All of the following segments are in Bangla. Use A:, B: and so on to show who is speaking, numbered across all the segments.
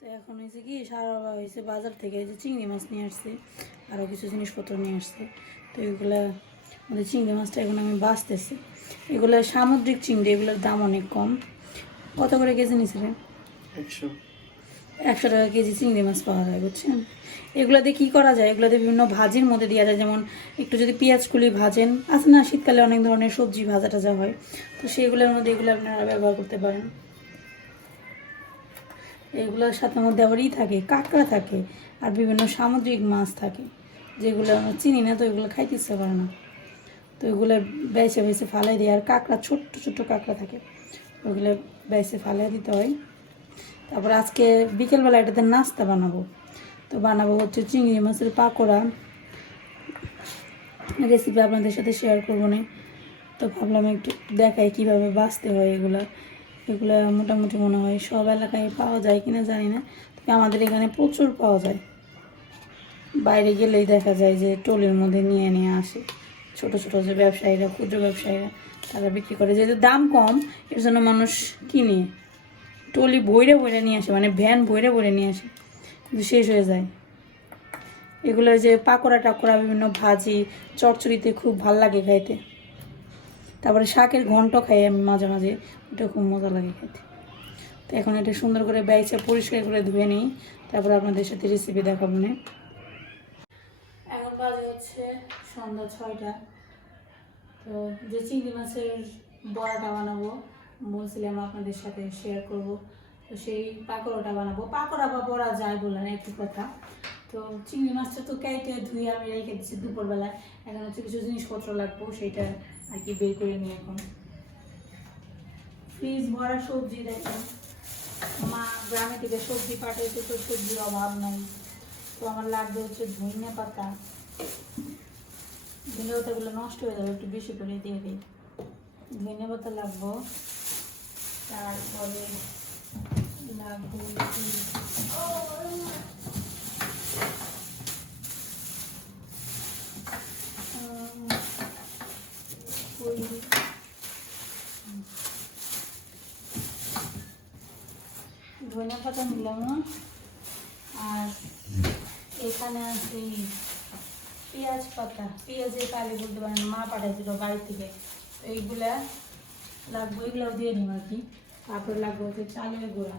A: তো এখন হয়েছে কি সারা হয়েছে বাজার থেকে এই যে চিংড়ি মাছ নিয়ে আসছে আরও কিছু জিনিসপত্র নিয়ে আসছে। তো এগুলো আমাদের চিংড়ি মাছটা এখন আমি বাঁচতেছি। এগুলো সামুদ্রিক চিংড়ি এগুলোর দাম অনেক কম। কত করে কেজি নিয়েছিলেন
B: একশো।
A: একশো টাকা কেজি চিংড়ি মাছ পাওয়া যায় বুঝছেন? এগুলোতে কী করা যায়? এগুলোতে বিভিন্ন ভাজির মধ্যে দেওয়া যায় যেমন একটু যদি পেঁয়াজ কুলি ভাজেন আছে না শীতকালে অনেক ধরনের সবজি ভাজা টাজা হয় তো সেগুলোর মধ্যে এগুলো আপনারা ব্যবহার করতে পারেন। এগুলোর সাথে মধ্যে আবার ই থাকে, কাঁকড়া থাকে আর বিভিন্ন সামুদ্রিক মাছ থাকে। যেগুলো আমরা চিনি না, তো এগুলো খাইতে ইচ্ছে করে না। তো এগুলো বেছে বেছে ফালাই দিই, আর কাঁকড়া, ছোট্ট ছোট্ট কাঁকড়া থাকে ওইগুলো বেছে ফালাই দিতে হয়। তারপর আজকে বিকেলবেলা এটাতে নাস্তা বানাবো। তো বানাবো হচ্ছে চিংড়ি মাছের পাকোড়া। রেসিপি আপনাদের সাথে শেয়ার করব না। তো ভাবলাম একটু দেখাই কীভাবে বাঁচতে হয় এগুলো। এগুলো মোটামুটি মনে হয় সব এলাকায় পাওয়া যায় কিনা জানি না, তবে আমাদের এখানে প্রচুর পাওয়া যায়। বাইরে গেলেই দেখা যায় যে টলির মধ্যে নিয়ে নিয়ে আসে। ছোট ছোট যে ব্যবসায়ীরা, ক্ষুদ্র ব্যবসায়ীরা, তারা বিক্রি করে। যেহেতু দাম কম, এর জন্য মানুষ কিনে। টলি বইরে বইরে নিয়ে আসে মানে ভ্যান বইরে বইরে নিয়ে আসে, কিন্তু শেষ হয়ে যায়। এগুলো যে পাকোড়া টাকোড়া বিভিন্ন ভাজি, চচ্চড়িতে খুব ভালো লাগে খাইতে। তারপরে শাকের ঘন্ট খাই আমি মাঝে মাঝে। ওটা খুব মজা লাগে খেতে। তো এখন এটা সুন্দর করে বেঁচে পরিষ্কার করে ধুয়ে নিই। তারপরে আপনাদের সাথে রেসিপি দেখাবো না। এখন বাজে হচ্ছে সন্ধ্যা ছয়টা। তো যে চিংড়ি মাছের বড়াটা বানাবো বলছিলাম আপনাদের সাথে শেয়ার করব। তো সেই পাকোড়াটা বানাবো। পাকোড়া বা বড়া যায় বললেন একটু কথা। তো চিংড়ি মাছটা তো কেটে ধুয়ে আমি রেখে দিচ্ছি দুপুরবেলায়। এখন হচ্ছে কিছু জিনিসপত্র লাগবো, সেটা আর কি বের করে নিই এখন। ফ্রিজ ভরা সবজি দেখেন। মা গ্রামে থেকে সবজি পাঠাইতে তো সবজির অভাব নাই। তো আমার লাগবে হচ্ছে ধনিয়া পাতা। ধনিয়া পাতাগুলো নষ্ট হয়ে যাবে, একটু বেশি করে দিয়ে দিই। ধনিয়া পাতা লাগবো। তারপরে লাগবে কি উম, ওই ধনিয়া পাতা নিলাম আর এখানে আছে পেঁয়াজ পাতা। পেঁয়াজের কালি বলতে পারেন, মা পাঠাইছিল বাড়ি থেকে। এইগুলা লাগবে এগুলো দিয়ে নিম আর কি। তারপরে লাগবে হচ্ছে চালের গুঁড়া।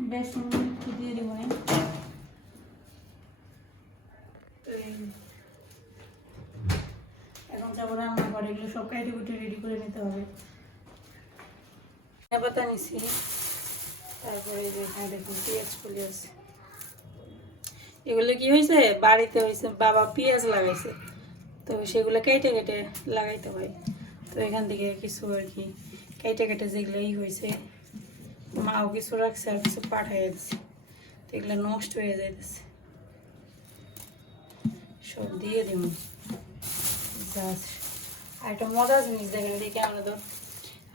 A: বেসন দিয়ে দিব। না তো এই- এখন যাব রান্না এগুলো কুটে রেডি করে নিতে হবে। পাতা নিছি। তারপরে যে এখানে দেখুন, পেঁয়াজ ফুলি আছে। এগুলো কি হয়েছে? বাড়িতে হয়েছে, বাবা পেঁয়াজ লাগাইছে। তো সেগুলো কেটে কেটে লাগাইতে হয়। তো এখান থেকে কিছু আর কি, কেটে কেটে যেগুলো ই হয়েছে, মাও কিছু রাখছে আর কিছু পাঠাই দিচ্ছে তো এগুলো নষ্ট হয়ে যাইতেছে। সব দিয়ে দিব জাস্ট আর একটা মজার জিনিস দেখেন, দেখি আমরা তো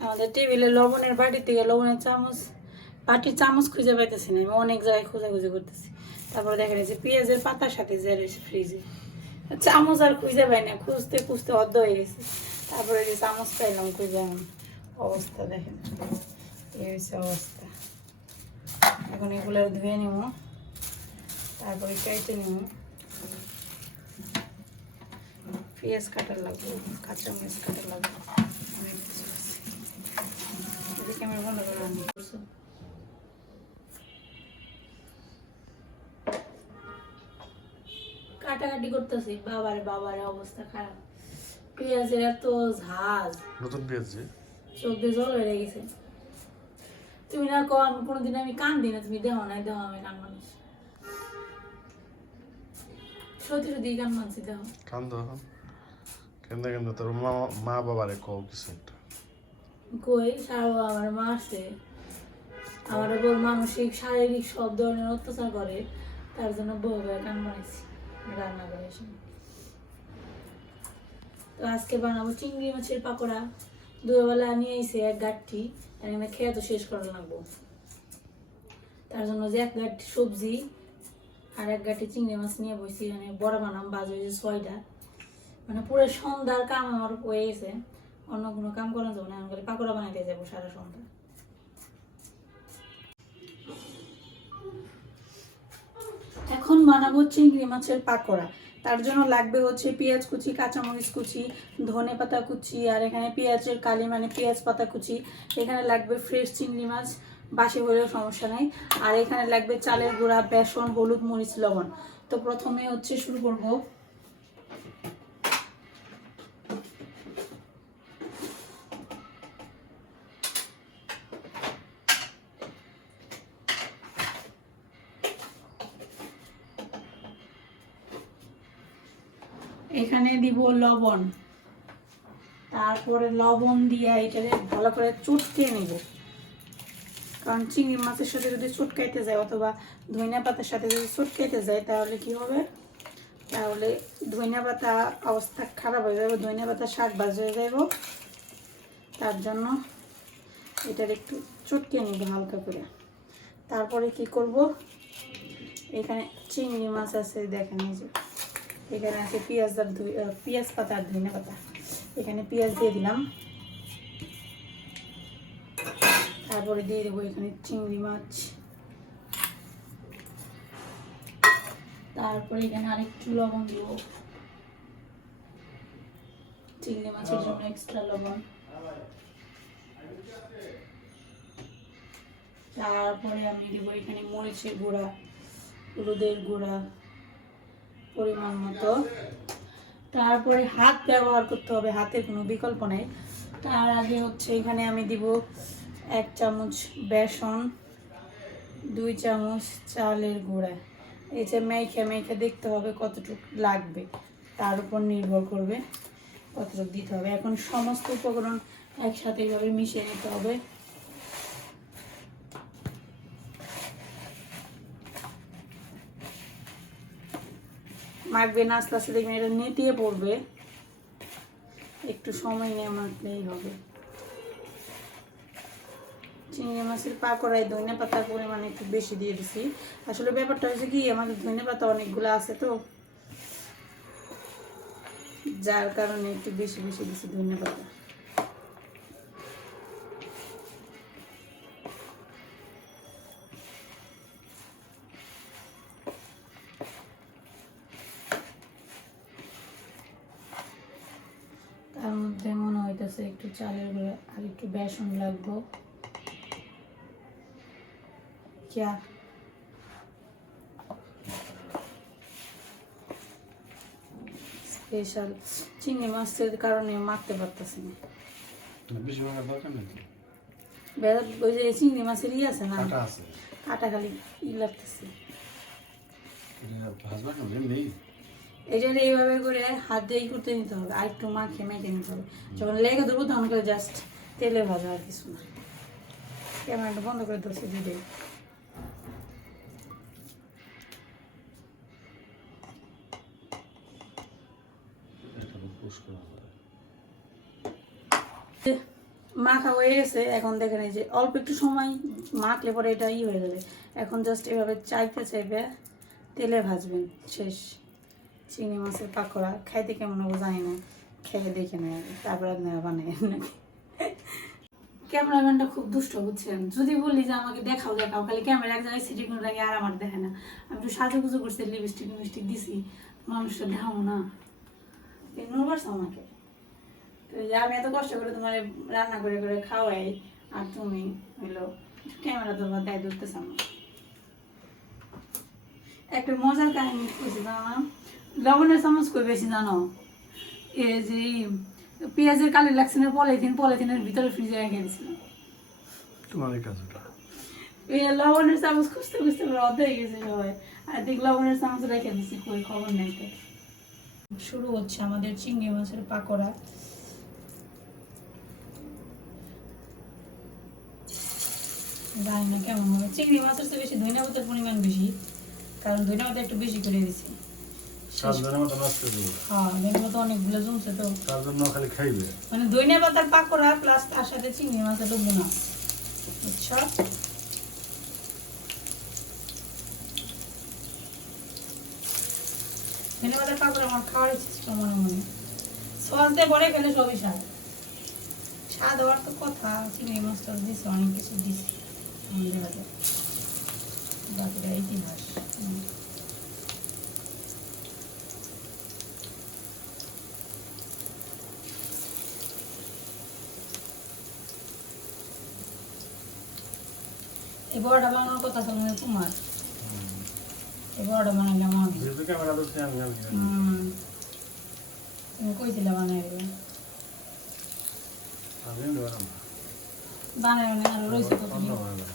A: আমাদের টেবিলে লবণের বাটি থেকে লবণের চামচ, বাটির চামচ খুঁজে পাইতেছি না, আমি অনেক জায়গায় খোঁজাখুঁজি করতেছি। তারপরে দেখা যাচ্ছে পেঁয়াজের পাতার সাথে যে ফ্রিজে চামচ আর খুঁজে পাই না, খুঁজতে খুঁজতে অর্ধ হয়ে গেছে। তারপরে যে চামচ পাইলাম, খুঁজে এমন অবস্থা দেখেন, এই হচ্ছে অবস্থা। এখন এগুলো ধুয়ে নেব তারপরে কেটে নেব পেঁয়াজ কাটার লাগবে কাঁচা মরিচ কাটার লাগবে। অনেক কিছু আছে এদিকে আমার ভালো করে কাটাকাটি করতেছি বাবারে বাবারে অবস্থা খারাপ। পেঁয়াজের এত ঝাঁজ।
B: নতুন পেঁয়াজ
A: চোখ দিয়ে জল বেড়ে গেছে। তুমি না কম কোনোদিন আমি কান দিই না তুমি দেহ নাই দেহ আমি কান মানুষ সত্যি সত্যি কান মানছি দেহ
B: কান্দ কেন্দা কেন্দা তোর মা মা বাবারে কও কিছু একটা
A: কই? সারা আমার মা আছে। আমার উপর মানসিক, শারীরিক সব ধরনের অত্যাচার করে। তার জন্য বউ হয়ে কান বানাইছি। রান্না করে তো আজকে বানাবো চিংড়ি মাছের পাকোড়া। দুবেলা নিয়ে এসে এক গাঠি এখানে খেয়ে তো শেষ করা লাগবো। তার জন্য যে এক গাঠি সবজি আর এক গাঠি চিংড়ি মাছ নিয়ে বসি এখানে বড় বানাম, বাজ হয়েছে ছয়টা। মানে পুরো সন্ধ্যার কাম আমার হয়ে গেছে। অন্য কোনো কাম করা যাবে না, আমি পাকোড়া বানাইতে যাব সারা সন্ধ্যা। এখন বানাবো চিংড়ি মাছের পাকোড়া। তার জন্য লাগবে হচ্ছে পেঁয়াজ কুচি, কাঁচামরিচ কুচি, ধনে পাতা কুচি, আর এখানে পেঁয়াজের কালি মানে পেঁয়াজ পাতা কুচি। এখানে লাগবে ফ্রেশ চিংড়ি মাছ, বাসি হলেও সমস্যা নাই। আর এখানে লাগবে চালের গুঁড়া, বেসন, হলুদ, মরিচ, লবণ। তো প্রথমে হচ্ছে শুরু করব এখানে দিব লবণ। তারপরে লবণ দিয়ে এটাকে ভালো করে চটকে নেব। কারণ চিংড়ি মাছের সাথে যদি চটকাইতে যায় অথবা ধনিয়া পাতার সাথে যদি চটকাইতে যায়, তাহলে কি হবে? তাহলে ধনিয়া পাতা অবস্থা খারাপ হয়ে যাবে, ধনিয়া পাতা শাক বাজ হয়ে যাব তার জন্য এটার একটু চটকে নিব হালকা করে। তারপরে কি করব? এখানে চিংড়ি মাছ আছে, দেখেন এই যে। এখানে আছে পেঁয়াজ ধুই আহ, পেঁয়াজ পাতা আর ধনিয়া পাতা। এখানে পেঁয়াজ দিয়ে দিলাম। তারপরে দিয়ে দেবো এখানে চিংড়ি মাছ। তারপরে এখানে আরেকটু লবণ দিব। চিংড়ি মাছের জন্য এক্সট্রা লবণ। তারপরে আমি দেবো এখানে মরিচের গুঁড়া হলুদের গুঁড়া। পরিমাণ মতো। তারপরে হাত ব্যবহার করতে হবে, হাতের কোনো বিকল্প নেই। তার আগে হচ্ছে এখানে আমি দিব এক চামচ বেসন, দুই চামচ চালের গুঁড়া। এই যে মেখে মেখে দেখতে হবে কতটুকু লাগবে। তার উপর নির্ভর করবে কতটুকু দিতে হবে। এখন সমস্ত উপকরণ একসাথে এভাবে মিশিয়ে নিতে হবে। মাখবে না আস্তে আস্তে দেখবেন এটা নেটিয়ে পড়বে। একটু সময় নিয়ে মাখলেই হবে। চিংড়ি মাছের পাকোড়ায় ধনে পাতার পরিমাণ একটু বেশি দিয়ে দিছি। আসলে ব্যাপারটা হয়েছে কি, আমাদের ধনে পাতা অনেকগুলো আছে তো। যার কারণে একটু বেশি বেশি দিছি ধনে পাতা। হইতেছে একটু চালের গুঁড়া আর একটু বেসন লাগবো। স্পেশাল চিংড়ি মাছের কারণে মারতে পারতেছি না। ওই যে চিংড়ি মাছের ই আছে না?
B: কাটা
A: খালি ই লাগতেছে।
B: এটা
A: এইভাবে করে হাত দিয়ে করতে নিতে হবে। আর একটু মাখে মেখে নিতে হবে। যখন লেগে দেবো তখন করে জাস্ট তেলে ভাজা আর কিছু না। ক্যামেরাটা বন্ধ করে ধরছে ভিডিও মাখা হয়ে গেছে। এখন দেখেন এই যে অল্প একটু সময় মাখলে পরে এটা ই হয়ে যাবে। এখন জাস্ট এভাবে চাইপে চাইপে তেলে ভাজবেন। শেষ। চিংড়ি মাছের পাকোড়া, খাইতে কেমন হব জানি না। খেয়ে দেখে নেয়, তারপর আপনারা বানায় নাকি ক্যামেরাম্যানটা খুব দুষ্ট, বুঝছেন? যদি বললি যে আমাকে দেখাও দেখাও, খালি ক্যামেরা এক জায়গায় সিটি কোনো লাগে আর আমার দেখে না। আমি একটু সাজুগুজু করছি লিপস্টিক লিপস্টিক দিছি, মানুষটা দেখাও না। নুর পারছ আমাকে। তো আমি এত কষ্ট করে তোমার রান্না করে করে খাওয়াই, আর তুমি হইল, ক্যামেরা তোমার দেয় ধরতেছ আমার। একটা মজার কাহিনী কইছি জানো লবণের চামচ কই বেশি জানো? এই যে পেঁয়াজের কালি লাগছে না পলিথিন পলিথিনের ভিতরে ফ্রিজে রেখে দিয়েছিলাম।
B: তোমার কাজ ওটা
A: এই লবণের চামচ খুঁজতে খুঁজতে রদ হয়ে গেছে সবাই। আর দেখ লবণের চামচ রেখে দিছি কই খবর নেই তো। শুরু হচ্ছে আমাদের চিংড়ি মাছের পাকোড়া। জানি না কেমন হবে। চিংড়ি মাছের তো বেশি ধনিয়া পাতার পরিমাণ বেশি কারণ ধনিয়া পাতা একটু বেশি করে দিছি
B: সাত জনের মতো নষ্ট দেবো
A: হ্যাঁ ধনিয়া পাতা অনেকগুলো জমছে তো।
B: তার জন্য খালি খাইবে।
A: মানে পাতার পাকোড়া প্লাস তার সাথে চিংড়ি মাছের তো বোনা বুঝছ? ধনিয়া পাতার পাকোড়া আমার খাওয়ার ইচ্ছে মনে মনে। সস দিয়ে বড়ে খেলে সবই স্বাদ। স্বাদ হওয়ার তো কথা চিংড়ি মাছ দিছে অনেক কিছু দিছে। আমাদের হাতে বাকিটা ইতিহাস। এই বড়টা বানানোর কথা ছিল তোমার। এই বড়টা বানাইলাম আমি
B: যেহেতু ক্যামেরা ধরছি আমি আমি
A: হুম। তুমি কইছিলে বানাইবে?
B: আমি না।
A: আর রয়েছে কত
B: অন্য না।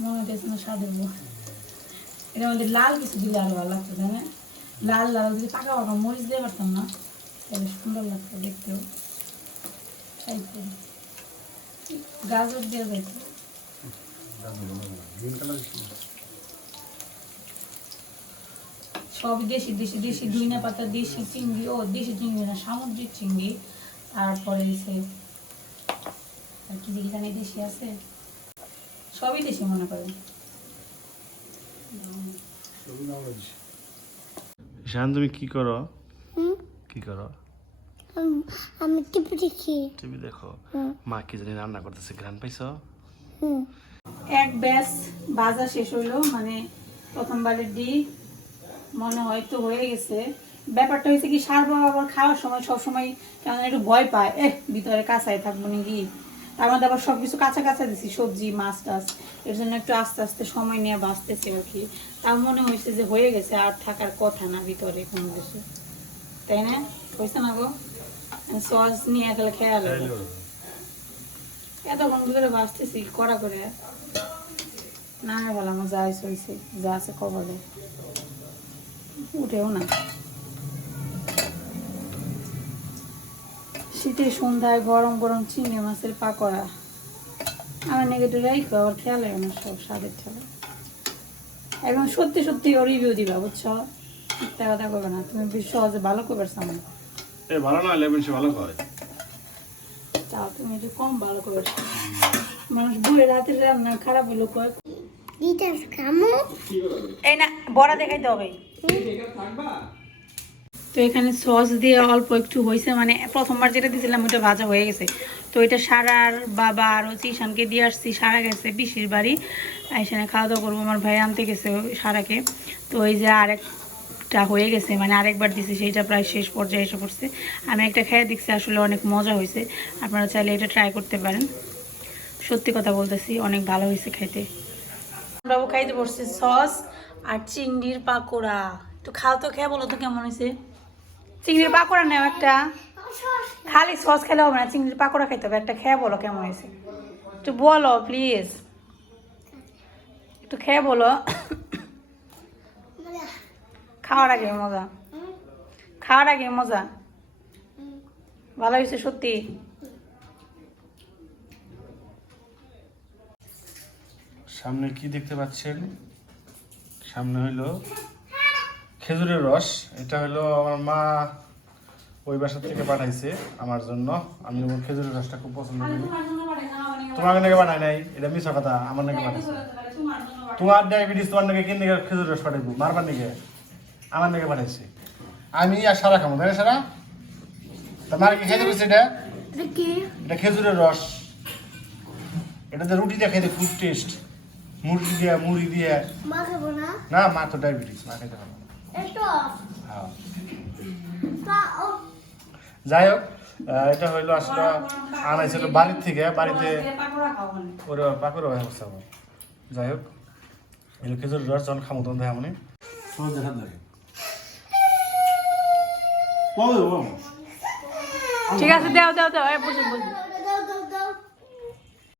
A: মনে হচ্ছে না স্বাদের বউ এটার লাল কিছু দিলে আরও ভালো লাগতো তাই না লাল লাল যদি পাকা পাকা মরিচ দিয়ে পারতাম না তাহলে সুন্দর লাগতো দেখতেও। গাজর দিয়ে যাইতো। সব দেশি দেশি দেশি দুইনা পাতা দেশি চিংড়ি ও দেশি চিংড়ি না সামুদ্রিক চিংড়ি। তারপরে আর কি এখানে দেশি আছে? সবই দেশি মনে করেন।
B: ঈশান তুমি কি করো?
C: হুম?
B: কি করো?
C: আমি টিপে দেখি।
B: টিভি দেখো। মা কি জানি রান্না করতেছে গ্রান পাইছো?
C: হুম।
A: এক ব্যাস ভাজা শেষ হইল মানে প্রথমবারের ডি, মনে হয় তো হয়ে গেছে। ব্যাপারটা হয়েছে কি সার বাবা আবার খাওয়ার সময় সব সময় কেমন একটু ভয় পায়, এহ, ভিতরে কাঁচাই থাকব নাকি? তার মধ্যে আবার সব কিছু কাঁচা কাঁচা দিছি, সবজি, মাছ টাছ, এর জন্য একটু আস্তে আস্তে সময় নিয়ে বাঁচতেছে আর কি। তার মনে হয়েছে যে হয়ে গেছে, আর থাকার কথা না ভিতরে কোনো কিছু। তাই না? হয়েছে না গো? সস নিয়ে গেলে খেয়াল শীতের সন্ধ্যায় গরম গরম চিংড়ি মাছের পাকোড়া। আমার নেগেটিভ রাইখো, আবার খেয়াল হয় আমার সব স্বাদের ঠেলা। এবং সত্যি সত্যি ও রিভিউ দিবা, বুঝছ? মিথ্যা কথা করবে না, তুমি বেশ সহজে ভালো করবে সামনে।
B: এ ভালো না লেবেন সে ভালো করে
A: তাও তুমি একটু কম ভালো মানুষ রাতের রান্না খারাপ হইল কয় এই না বড়া দেখাইতে হবে। তো এখানে সস দিয়ে অল্প একটু হয়েছে মানে প্রথমবার যেটা দিয়েছিলাম ওইটা ভাজা হয়ে গেছে। তো এটা সারার বাবা আর হচ্ছে ঈশানকে দিয়ে আসছি সারা গেছে পিসির বাড়ি। এখানে খাওয়া দাওয়া করব আমার ভাই আনতে গেছে সারাকে। তো এই যে আরেকটা হয়ে গেছে মানে আরেকবার দিছি, সেইটা প্রায় শেষ পর্যায়ে এসে পড়ছে। আমি একটা খেয়ে দেখছি, আসলে অনেক মজা হয়েছে। আপনারা চাইলে এটা ট্রাই করতে পারেন। সত্যি কথা বলতেছি, অনেক ভালো হয়েছে খাইতে বাবু খাইতে বসছে, সস আর চিংড়ির পাকোড়া। একটু খাও তো, খেয়ে বলো তো কেমন হয়েছে? চিংড়ির পাকোড়া নেও একটা। খালি সস খেলে হবে না, চিংড়ির পাকোড়া খাইতে হবে। একটা খেয়ে বলো কেমন হয়েছে। একটু বলো প্লিজ একটু খেয়ে বলো। খাওয়ার আগে মজা। খাওয়ার আগে মজা। ভালো হয়েছে সত্যি।
B: সামনে কি দেখতে পাচ্ছেন? সামনে হইল খেজুরের রস। এটা হলো আমার মা ওই বাসা থেকে পাঠাইছে আমার জন্য। আমি ওর খেজুরের রসটা খুব পছন্দ করি। তোমার নাকি বানাই নাই? এটা মিশা কথা, আমার নাকি পাঠাইছে তোমার ডায়াবেটিস তোমার নাকি কিন নাকি খেজুর রস পাঠাইবো। মারবার নাকি? আমার নাকি পাঠাইছে আমি আর সারা খাব তাই না সারা? তোমার কি খেতে বলছে এটা? এটা খেজুরের রস। এটাতে রুটি দিয়ে খেতে খুব টেস্ট মুরগি দিয়ে মুড়ি দিয়ে।
C: না?
B: না মা তো ডায়াবেটিস মা খেতে পারবে হ্যাঁ। যাই হোক এটা হইল আসলে আনাইছিল বাড়ির থেকে বাড়িতে ওর পাকুর ব্যবস্থা যাই হোক এগুলো খেজুর রস যখন খামো তখন দেখা মনে সহজ দেখা লাগে
A: ঠিক আছে দাও দাও দাও এই বসে বসে